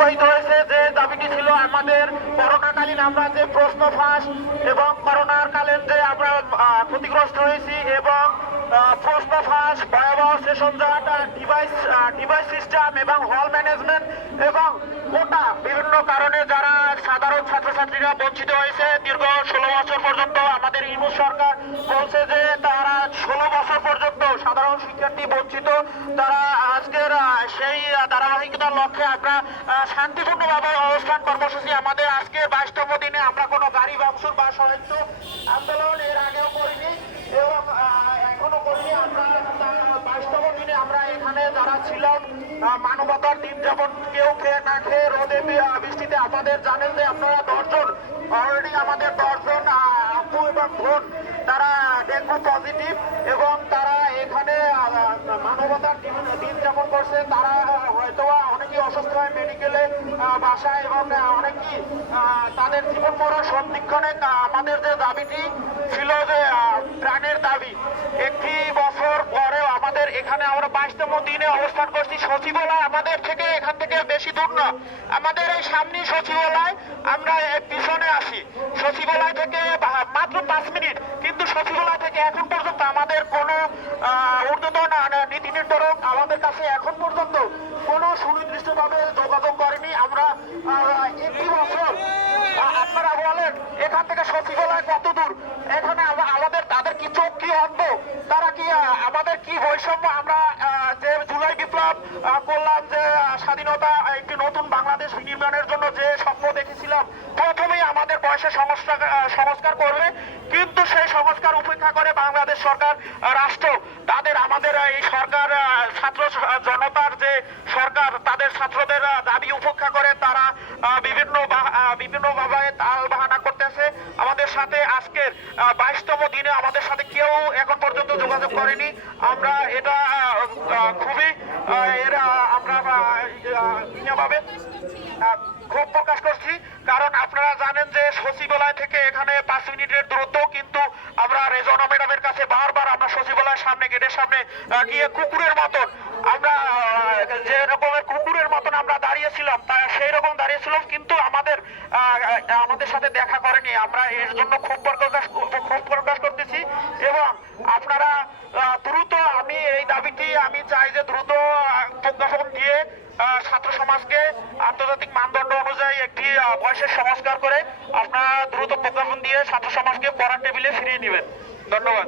বাস্তবায়িত হয়েছে। যে দাবিটি ছিল আমাদের করোনাকালীন আমরা যে প্রশ্ন ফাঁস এবং করোনার কালীন যে আমরা ক্ষতিগ্রস্ত হয়েছি এবং প্রশ্ন ফাঁস, ভয়াবহ সেশন জট, ডিভাইস সিস্টেম এবং হল ম্যানেজমেন্ট এবং কোটা বিভিন্ন কারণে যারা সাধারণ ছাত্রছাত্রীরা বঞ্চিত হয়েছে দীর্ঘ 16 বছর পর্যন্ত। আমাদের ইউনূস সরকার বলছে যে তারা 16 বছর পর্যন্ত সাধারণ শিক্ষার্থী বঞ্চিত। তারা আজকের সেই ধারাবাহিকতার লক্ষ্যে আমরা শান্তিপূর্ণভাবে অবস্থান কর্মসূচি আমাদের আজকের 22তম দিনে আমরা কোনো গাড়ি ভাঙচুর বা সহিংস আন্দোলন এর আগেও করিনি এবং এখনো করিনি। আমরা 22তম দিনে আমরা এখানে যারা ছিলাম মানবতার দিন যেমন কেউ খেয়ে না খেয়ে রোদে বৃষ্টিতে আমাদের জানেন যে আপনারা 10 জন অলরেডি আমাদের 10 জন আপু এবং বোন তারা ডেঙ্গু পজিটিভ এবং তারা এখানে মানবতার দিন যাপন করছে। তারা হয়তো অনেকেই অসুস্থ হয় মেডিকেলে বাসায় এবং অনেকেই তাদের জীবন মরণ সন্ধিক্ষণে আমাদের যে দাবিটি ছিল যে প্রাণের দাবি, একটি বছর পরেও আমাদের এখানে আমরা 22তম দিনে অবস্থান করছি। সচিবালয় আমাদের থেকে এখান থেকে বেশি দূর না, আমাদের এই সামনে সচিবালয়, আমরা পিছনে আসি সচিবালয় থেকে মাত্র 5 মিনিট, কিন্তু সচিবালয় থেকে এখন পর্যন্ত আমাদের কোনো ঊর্ধ্বতন নীতি নির্ধারক আমাদের কাছে এখন পর্যন্ত কোনো সুনির্দিষ্টভাবে যোগাযোগ করেনি। আমরা একটি বছর, আপনারা বলেন এখান থেকে সচিবালয় কত দূর, এখানে আমাদের তাদের কি চোখ কি অন্ধ, তারা কি আমাদের কি বৈষম্য? আমরা যে জুলাই বিপ্লব করলাম, যে স্বাধীনতা একটি নতুন বাংলাদেশ নির্মাণের জন্য যে স্বপ্ন দেখেছিলাম, প্রথমেই আমাদের বয়সে সংস্কার করবে, কিন্তু সেই সংস্কার উপেক্ষা করে বাংলাদেশ সরকার রাষ্ট্র তাদের আমাদের এই সরকার ছাত্র জনতার যে সরকার তাদের ছাত্রদের দাবি উপেক্ষা করে তারা বিভিন্নভাবে তাল বাহানা করতেছে আমাদের সাথে। আজকের 22তম দিনে আমাদের সাথে কেউ এখন পর্যন্ত যোগাযোগ করেনি। আমরা এটা খুবই আমরা ভাবে ক্ষোভ প্রকাশ করছি, কারণ আপনারা জানেন যে সচিবালয় থেকে এখানে 5 মিনিটের দূরত্ব, কিন্তু আমরা রেজওয়ানা ম্যাডামের কাছে বারবার আমরা সচিবালয়ের সামনে গেটের সামনে গিয়ে কুকুরের মতন আমরা যে রকমের কুকুরের মতন আমরা দাঁড়িয়েছিলাম সেই রকম দাঁড়িয়েছিলাম, কিন্তু আমাদের সাথে দেখা করেনি। আমরা এর জন্য ক্ষোভ প্রকাশ করতেছি এবং আপনারা দ্রুত, আমি এই দাবিটি আমি চাই যে দ্রুত প্রজ্ঞাপন দিয়ে ছাত্র সমাজকে আন্তর্জাতিক মানদণ্ড অনুযায়ী একটি বয়সের সংস্কার করে আপনারা দ্রুত প্রজ্ঞাপন দিয়ে ছাত্র সমাজকে পড়ার টেবিলে ফিরিয়ে নেবেন। ধন্যবাদ।